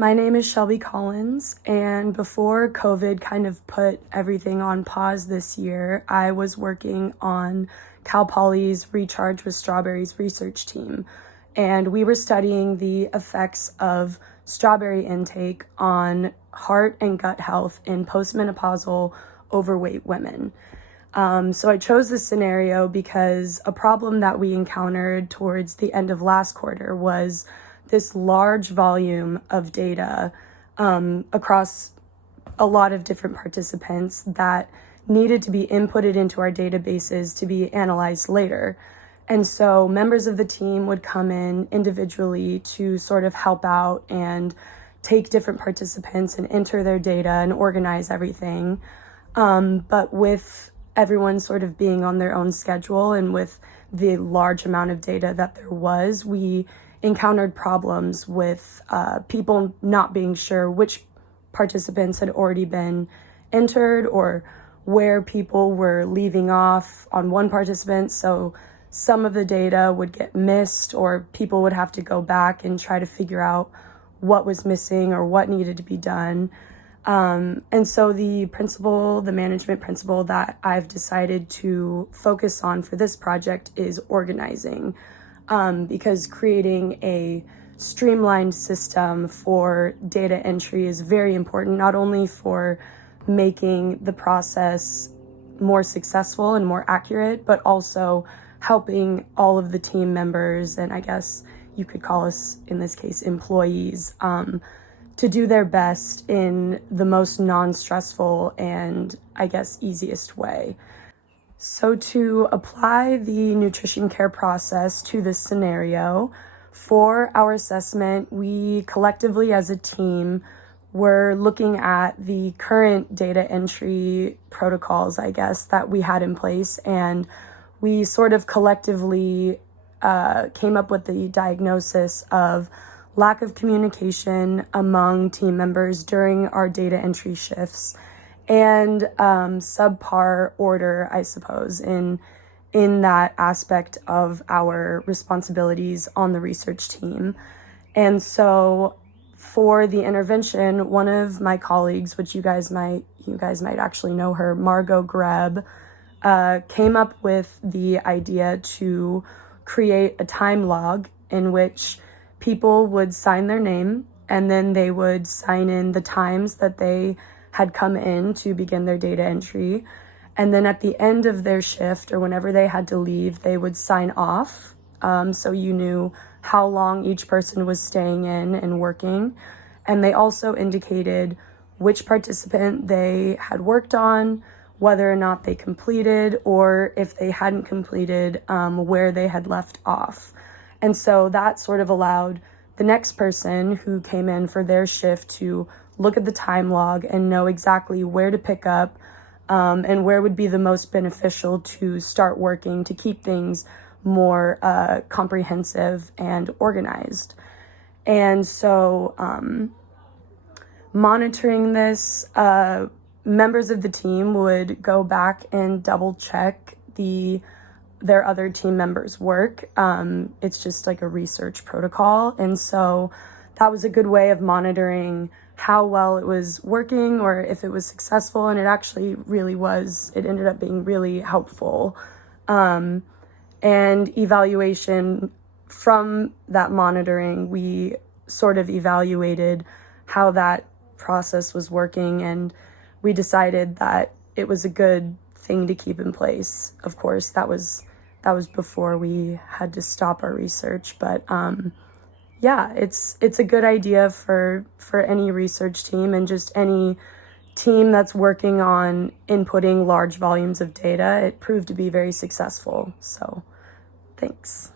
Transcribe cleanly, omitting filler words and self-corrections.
My name is Shelby Collins, and before COVID kind of put everything on pause this year, I was working on Cal Poly's Recharge with Strawberries research team, and we were studying the effects of strawberry intake on heart and gut health in postmenopausal overweight women. So I chose this scenario because a problem that we encountered towards the end of last quarter was this large volume of data across a lot of different participants that needed to be inputted into our databases to be analyzed later. And so members of the team would come in individually to sort of help out and take different participants and enter their data and organize everything. But with everyone sort of being on their own schedule and with the large amount of data that there was, we encountered problems with people not being sure which participants had already been entered or where people were leaving off on one participant. So some of the data would get missed, or people would have to go back and try to figure out what was missing or what needed to be done. And so the management principle that I've decided to focus on for this project is organizing. Because creating a streamlined system for data entry is very important, not only for making the process more successful and more accurate, but also helping all of the team members, and I guess you could call us, in this case, employees, to do their best in the most non-stressful and, I guess, easiest way. So to apply the nutrition care process to this scenario, for our assessment, we collectively as a team were looking at the current data entry protocols, I guess, that we had in place, and we sort of collectively came up with the diagnosis of lack of communication among team members during our data entry shifts, and subpar order, I suppose, in that aspect of our responsibilities on the research team. And so for the intervention, one of my colleagues, which you guys might actually know her, Margot Greb, came up with the idea to create a time log in which people would sign their name, and then they would sign in the times that they had come in to begin their data entry. And then at the end of their shift, or whenever they had to leave, they would sign off. So you knew how long each person was staying in and working. And they also indicated which participant they had worked on, whether or not they completed, or if they hadn't completed, where they had left off. And so that sort of allowed the next person who came in for their shift to look at the time log and know exactly where to pick up, and where would be the most beneficial to start working to keep things more comprehensive and organized. And so monitoring this, members of the team would go back and double check their other team members' work. It's just like a research protocol. And so that was a good way of monitoring how well it was working or if it was successful. And it actually really was. It ended up being really helpful. And evaluation from that monitoring, we sort of evaluated how that process was working, and we decided that it was a good thing to keep in place. Of course, that was before we had to stop our research, but yeah, it's a good idea for any research team and just any team that's working on inputting large volumes of data. It proved to be very successful. So thanks.